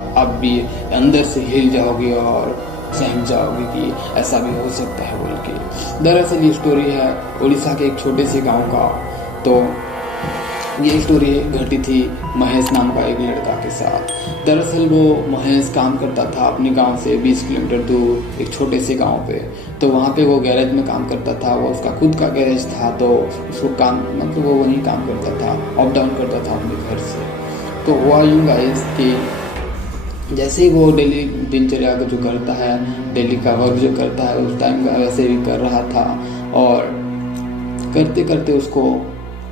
आप भी अंदर से हिल जाओगे और सहम जाओगे कि ऐसा भी हो सकता है बोल के। दरअसल ये स्टोरी है उड़ीसा के एक छोटे से गांव का। तो ये स्टोरी घटी थी महेश नाम का एक लड़का के साथ। दरअसल वो महेश काम करता था अपने गांव से 20 किलोमीटर दूर एक छोटे से गांव पे। तो वहाँ पे वो गैरेज में काम करता था। वो उसका खुद का गैरेज था, तो उसको काम मतलब वो वहीं काम करता था, अप डाउन करता था अपने घर से। तो हुआ यूँ गाइस कि जैसे ही वो डेली दिनचर्या का जो करता है, डेली का वर्क जो करता है, उस टाइम का वैसे भी कर रहा था। और करते करते उसको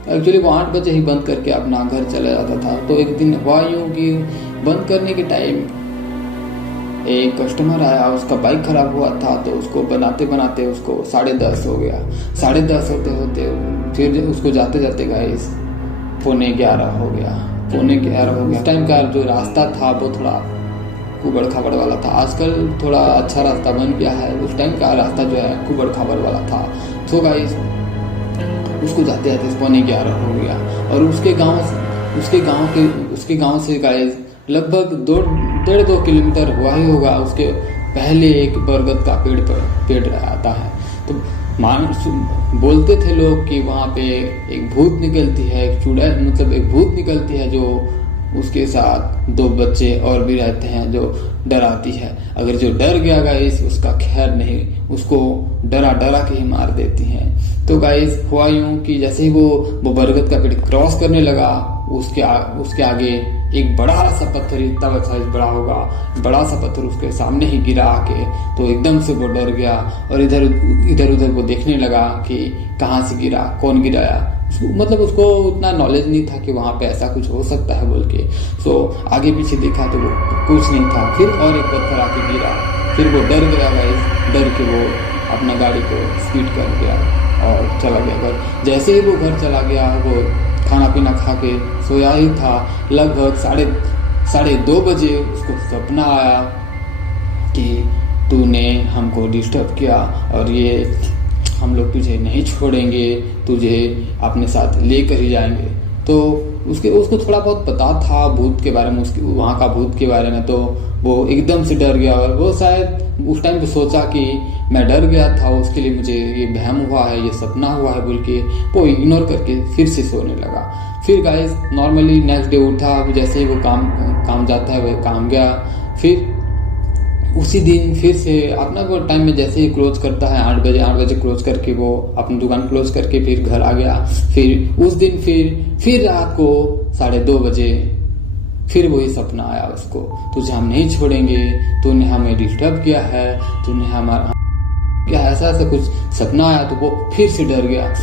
एक्चुअली वो 8 बजे ही बंद करके अपना घर चला जाता था। तो एक दिन हुआ यूँ कि बंद करने के टाइम एक कस्टमर आया, उसका बाइक खराब हुआ था। तो उसको बनाते बनाते उसको 10:30 हो गया। 10:30 होते होते फिर उसको जाते जाते गाइस 11:45 हो गया। 11:45 हो गया। उस टाइम का जो रास्ता था वो थोड़ा कुबड़ खाबड़ वाला था। आजकल थोड़ा अच्छा रास्ता बन गया है, उस टाइम का रास्ता जो है कुबड़ खाबड़ वाला था। तो गाइस उसको जाते जाते 11:45 हो गया। और उसके गांव से गाइस लगभग 1.5-2 किलोमीटर हुआ ही होगा। उसके पहले एक बरगद का पेड़ आता है। तो बोलते थे लोग कि वहाँ पे एक भूत निकलती है, एक चुड़ैल मतलब एक भूत निकलती है, जो उसके साथ 2 बच्चे और भी रहते हैं, जो डराती है। अगर जो डर गया गाइस उसका खैर नहीं, उसको डरा डरा के ही मार देती हैं। तो गाइस हुआ यूं कि जैसे ही वो बरगद का पेड़ क्रॉस करने लगा, उसके आगे एक बड़ा सा पत्थर, इतना साइज बड़ा होगा, बड़ा सा पत्थर उसके सामने ही गिरा आके। तो एकदम से वो डर गया और इधर उधर वो देखने लगा कि कहाँ से गिरा, कौन गिराया। मतलब उसको उतना नॉलेज नहीं था कि वहाँ पे ऐसा कुछ हो सकता है बोल के। सो आगे पीछे देखा तो वो कुछ नहीं था। फिर और एक पत्थर आके गिरा। फिर वो डर गया गाइस, डर के वो अपना गाड़ी को स्पीड कर गया और चला गया घर। जैसे ही वो घर चला गया, वो खाना पीना खा के सोया ही था। लगभग 2:30 बजे उसको सपना आया कि तूने हमको डिस्टर्ब किया और ये हम लोग तुझे नहीं छोड़ेंगे, तुझे अपने साथ लेकर ही जाएंगे। तो उसको थोड़ा बहुत पता था भूत के बारे में, उसके वहाँ का भूत के बारे में। तो वो एकदम से डर गया और वो शायद उस टाइम पे सोचा कि मैं डर गया था, उसके लिए मुझे ये वहम हुआ है, ये सपना हुआ है बोल के वो इग्नोर करके फिर से सोने लगा। फिर गाइस नॉर्मली नेक्स्ट डे उठा, जैसे ही वो काम जाता है वो काम गया। फिर उसी दिन फिर से अपना वो टाइम में जैसे ही क्लोज करता है 8 बजे क्लोज करके वो अपनी दुकान क्लोज करके फिर घर आ गया। फिर उस दिन फिर रात को 2:30 बजे फिर वही सपना आया उसको, तुझे हम नहीं छोड़ेंगे, तूने हमें डिस्टर्ब किया है, तूने हमारा क्या ऐसा कुछ सपना आया। तो वो फिर से डर गया,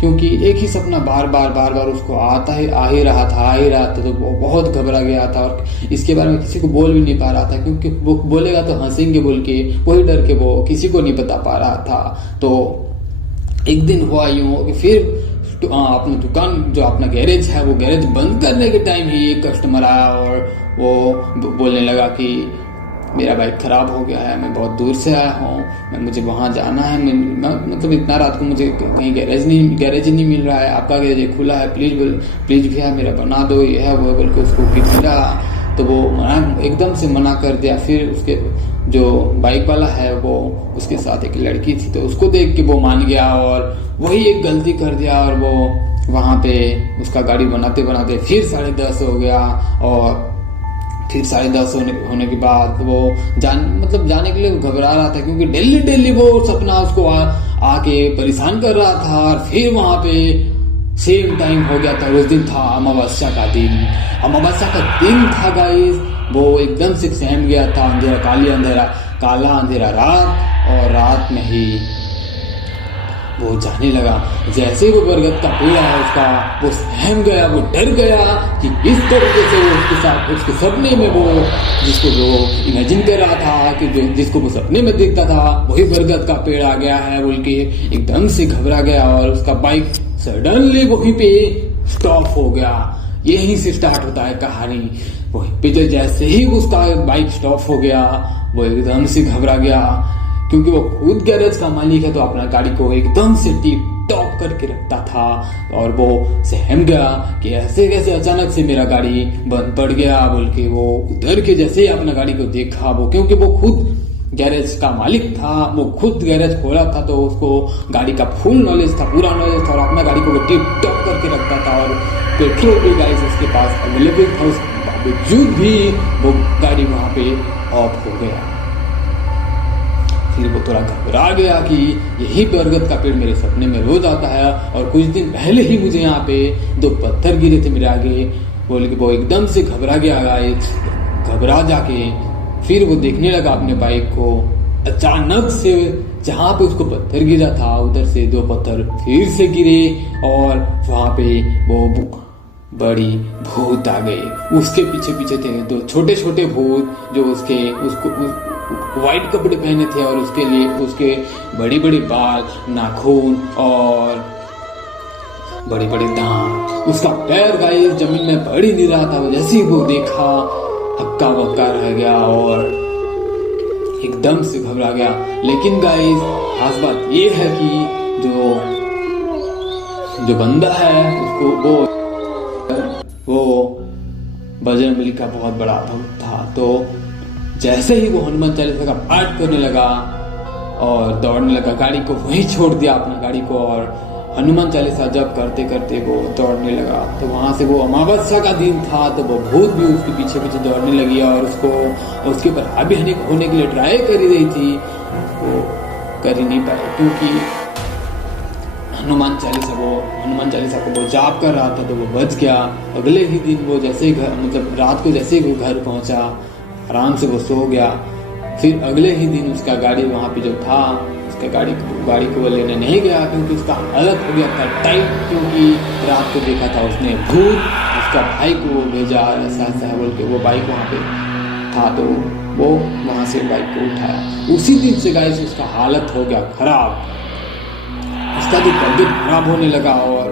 क्योंकि एक ही सपना बार बार उसको आ ही रहा था। तो वो बहुत घबरा गया था और इसके बारे में किसी को बोल भी नहीं पा रहा था, क्योंकि वो बोलेगा तो हंसेंगे बोल के वही डर के वो किसी को नहीं बता पा रहा था। तो एक दिन हुआ यूं कि फिर अपनी दुकान जो अपना गैरेज है, वो गैरेज बंद करने के टाइम ही एक कस्टमर आया और वो बोलने लगा कि मेरा बाइक खराब हो गया है, मैं बहुत दूर से आया हूँ, मुझे वहाँ जाना है, मतलब इतना रात को मुझे कहीं गैरेज ही नहीं मिल रहा है, आपका गैरेज खुला है, प्लीज भैया मेरा बना दो, ये है वो बोल के उसको गिरा। तो वो एकदम से मना कर दिया। फिर उसके जो बाइक वाला है वो उसके साथ एक लड़की थी, तो उसको देख के वो मान गया और वही एक गलती कर दिया। और वो वहाँ पे उसका गाड़ी बनाते बनाते फिर 10:30 हो गया। और फिर 10:30 होने के बाद वो जाने के लिए घबरा रहा था, क्योंकि डेली वो सपना उसको आके परेशान कर रहा था। और फिर वहां पे सेम टाइम हो गया था। उस दिन था अमावस्या का दिन था गाइस। वो एकदम से सहम गया था, काला अंधेरा रात, और रात में ही वो जाने लगा। जैसे ही वो बरगद का पेड़ आया उसका, वो सहम गया, वो डर गया कि इस तरीके से वो उसके साथ उसके सपने में वो जिसको वो इमेजिन कर रहा था कि जिसको वो सपने में देखता था वही बरगद का पेड़ आ गया है बोल के एकदम से घबरा गया। और उसका बाइक सडनली वहीं पे स्टॉप हो गया। यहीं से स्टार्ट होता है कहानी। वहीं पे जैसे ही उसका बाइक स्टॉप हो गया, वो एकदम से घबरा गया, क्योंकि वो खुद गैरेज का मालिक है, तो अपना गाड़ी को एकदम से टॉप करके रखता था। और वो सहम गया कि ऐसे कैसे अचानक से मेरा गाड़ी बंद पड़ गया बोल के। वो उधर के जैसे ही अपना गाड़ी को देखा, वो क्योंकि वो खुद गैरेज का मालिक था, वो खुद गैरेज खोला था, तो उसको गाड़ी का फुल नॉलेज था, पूरा नॉलेज था, और अपना गाड़ी को टिप टॉप करके रखता था। और पेट्रोल भी गाइस उसके पास अवेलेबल था, उस बावजूद भी वो गाड़ी वहां पे ऑफ हो गया। फिर वो थोड़ा घबरा गया कि यही बरगद का पेड़ मेरे सपने में रोज आता है, और कुछ दिन पहले ही मुझे यहाँ पे 2 पत्थर गिरे थे मेरे आगे बोल के। वो एकदम से घबरा गया गाइस। घबरा जाके फिर वो देखने लगा अपने बाइक को। अचानक से जहां पे उसको पत्थर गिरा था उधर से 2 पत्थर फिर से गिरे, और वहां पे वो बड़ी भूत आ गई। उसके पीछे पीछे थे 2 छोटे छोटे भूत जो उसको व्हाइट कपड़े पहने थे, और उसके लिए उसके बड़ी बड़ी बाल, नाखून और बड़ी बड़ी दांत। उसका पैर गाइस जमीन में पड़ ही नहीं रहा था। जैसे ही वो देखा हक्का बक्का रह गया और एकदम से घबरा गया। लेकिन गाइस खास बात ये है कि जो बंदा है उसको वो बजरंगबली का बहुत बड़ा भक्त था। तो जैसे ही वो हनुमान चालीसा का पाठ करने लगा और दौड़ने लगा, गाड़ी को वहीं छोड़ दिया अपना गाड़ी को, और हनुमान चालीसा जब करते करते वो दौड़ने लगा। तो वहां से वो अमावस्या का दिन था, तो वो भूत भी उसके पीछे पीछे दौड़ने लगी और उसके ऊपर हावी होने के लिए ट्राई कर रही थी। वो कर ही नहीं पाई क्योंकि हनुमान चालीसा को वो जाप कर रहा था, तो वो बच गया। अगले ही दिन वो जैसे रात को जैसे वो घर पहुंचा, आराम से वो सो गया। फिर अगले ही दिन उसका गाड़ी वहां पे जो था, उसका गाड़ी को वो लेने नहीं गया क्योंकि उसका हालत हो गया था टाइट, क्योंकि रात को देखा था उसने भूत। उसका भाई को वो भेजा ऐसा बोल के, वो बाइक वहां पे था, तो वो वहां से बाइक को उठाया। उसी दिन से गाइस उसका हालत हो गया खराब। उसका तो तबीयत खराब होने लगा और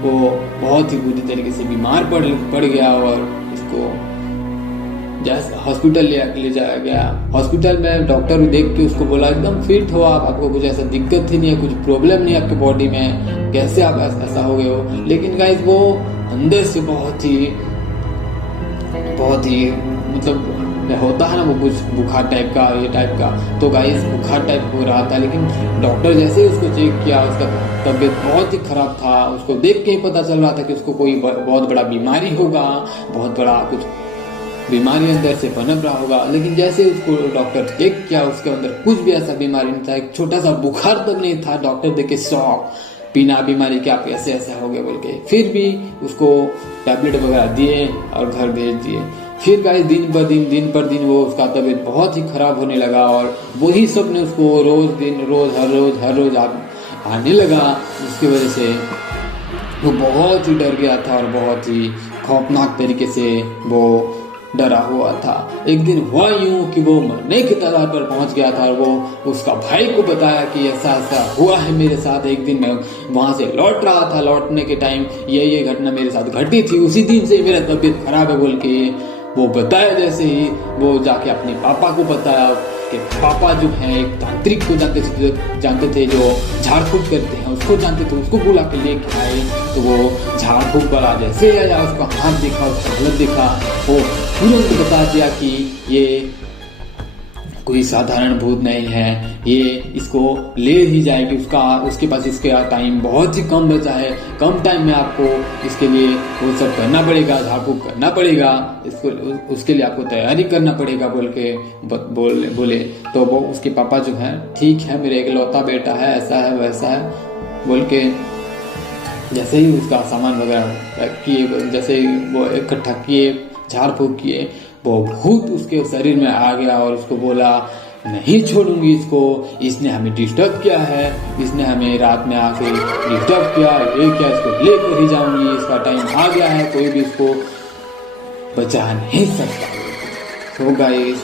वो बहुत ही बुरी तरीके से बीमार पड़ गया, और उसको हॉस्पिटल ले जाया गया। हॉस्पिटल में डॉक्टर देख के उसको बोला एकदम फिट हो आप, आपको कुछ ऐसा दिक्कत ही नहीं है, कुछ प्रॉब्लम नहीं है आपके बॉडी में, कैसे आप ऐसा हो गए हो। लेकिन गाइस वो अंदर से बहुत ही होता है ना वो कुछ बुखार टाइप का, ये टाइप का, तो गाइस बुखार टाइप हो रहा था। लेकिन डॉक्टर जैसे ही उसको चेक किया, उसका तबीयत बहुत ही खराब था। उसको देख के ही पता चल रहा था कि उसको कोई बहुत बड़ा बीमारी होगा, बहुत बड़ा कुछ बीमारी अंदर से पनप रहा होगा। लेकिन जैसे उसको डॉक्टर चेक किया, उसके अंदर कुछ भी ऐसा बीमारी नहीं था, एक छोटा सा बुखार तक नहीं था। डॉक्टर देख के शॉक, बिना बीमारी के आप कैसे ऐसा हो गया बोल के। फिर भी उसको टैबलेट वगैरह दिए और घर भेज दिए। फिर गाइस दिन पर दिन वो उसका तबीयत बहुत ही खराब होने लगा, और वही सपने उसको हर रोज आने लगा, जिसकी वजह से वो बहुत ही डर गया था और बहुत ही खौफनाक तरीके से वो डरा हुआ था। एक दिन हुआ यूं कि वो मरने की कगार पर पहुंच गया था, और वो उसका भाई को बताया कि ऐसा ऐसा हुआ है मेरे साथ। एक दिन मैं वहां से लौट रहा था, लौटने के टाइम ये घटना मेरे साथ घटी थी, उसी दिन से मेरा तबीयत खराब है बोल के वो बताया। जैसे ही वो जाके अपने पापा को बताया कि पापा जो है एक तांत्रिक को जानते थे जो झाड़ फूक करते हैं, उसको जानते थे, उसको बुला के लेके आए। तो वो झाड़ फूक वाला जैसे आया, उसका हाथ देखा, उसका हालत देखा, वो तुरंत बता दिया कि ये कोई साधारण भूत नहीं है, ये इसको ले ही जाएगी। उसके पास इसके टाइम बहुत ही कम बचा है, कम टाइम में आपको इसके लिए वो सब करना पड़ेगा, झाड़ फूक करना पड़ेगा, उसके लिए आपको तैयारी करना पड़ेगा बोल के बोले। तो वो उसके पापा जो है, ठीक है मेरा इकलौता बेटा है, ऐसा है वैसा है बोल के जैसे ही उसका सामान वगैरह किए, जैसे ही वो इकट्ठा किए, झाड़ फूक किए, वो भूत उसके शरीर में आ गया और उसको बोला नहीं छोड़ूंगी इसको, इसने हमें डिस्टर्ब किया है, इसने हमें रात में आके डिस्टर्ब किया, ये क्या, इसको लेकर ही जाऊंगी, इसका टाइम आ गया है, कोई भी इसको बचा नहीं सकता। तो गाइस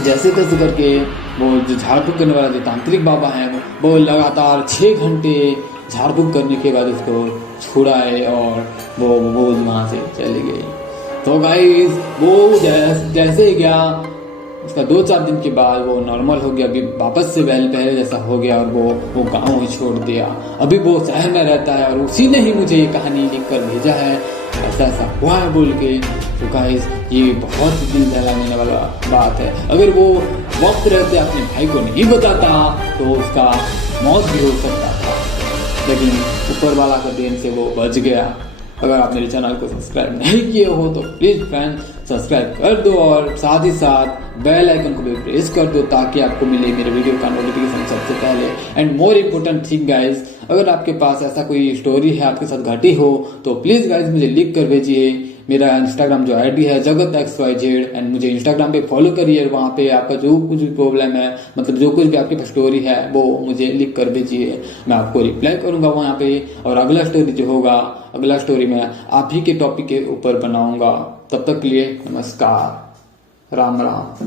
जैसे तैसे करके वो जो झाड़ फूक करने वाला जो तांत्रिक बाबा है, वो लगातार 6 घंटे झाड़ फूक करने के बाद उसको छुड़ाए और वो वहां से चली गई। तो गाइस वो जैसे गया उसका 2-4 दिन के बाद वो नॉर्मल हो गया, अभी वापस से पहले जैसा हो गया और वो गाँव ही छोड़ दिया। अभी वो शहर में रहता है और उसी ने ही मुझे ये कहानी लिख कर भेजा है, ऐसा ऐसा हुआ है बोल के। तो गाइस ये बहुत दिल दहलाने वाला बात है। अगर वो वक्त रहते अपने भाई को नहीं बताता तो उसका मौत भी हो सकता था, लेकिन ऊपर वाला का देन से वो बच गया। अगर आप मेरे चैनल को सब्सक्राइब नहीं किए हो तो प्लीज फ्रेंड सब्सक्राइब कर दो और साथ ही साथ बेल आइकन को भी प्रेस कर दो ताकि आपको मिले मेरे वीडियो का नोटिफिकेशन सबसे पहले। And more important thing guys, अगर आपके पास ऐसा कोई स्टोरी है आपके साथ घटी हो तो प्लीज गाइज मुझे लिख कर भेजिए। मेरा इंस्टाग्राम जो आईडी है जगत XYZ, एंड मुझे इंस्टाग्राम पे फॉलो करिए। वहाँ पे आपका जो कुछ भी प्रॉब्लम है, मतलब जो कुछ भी आपके पास स्टोरी है वो मुझे लिख कर भेजिए, मैं आपको रिप्लाई करूंगा वहाँ पे। और अगला स्टोरी जो होगा, अगला स्टोरी मैं आप ही के टॉपिक के ऊपर बनाऊंगा। तब तक के लिए नमस्कार, राम राम।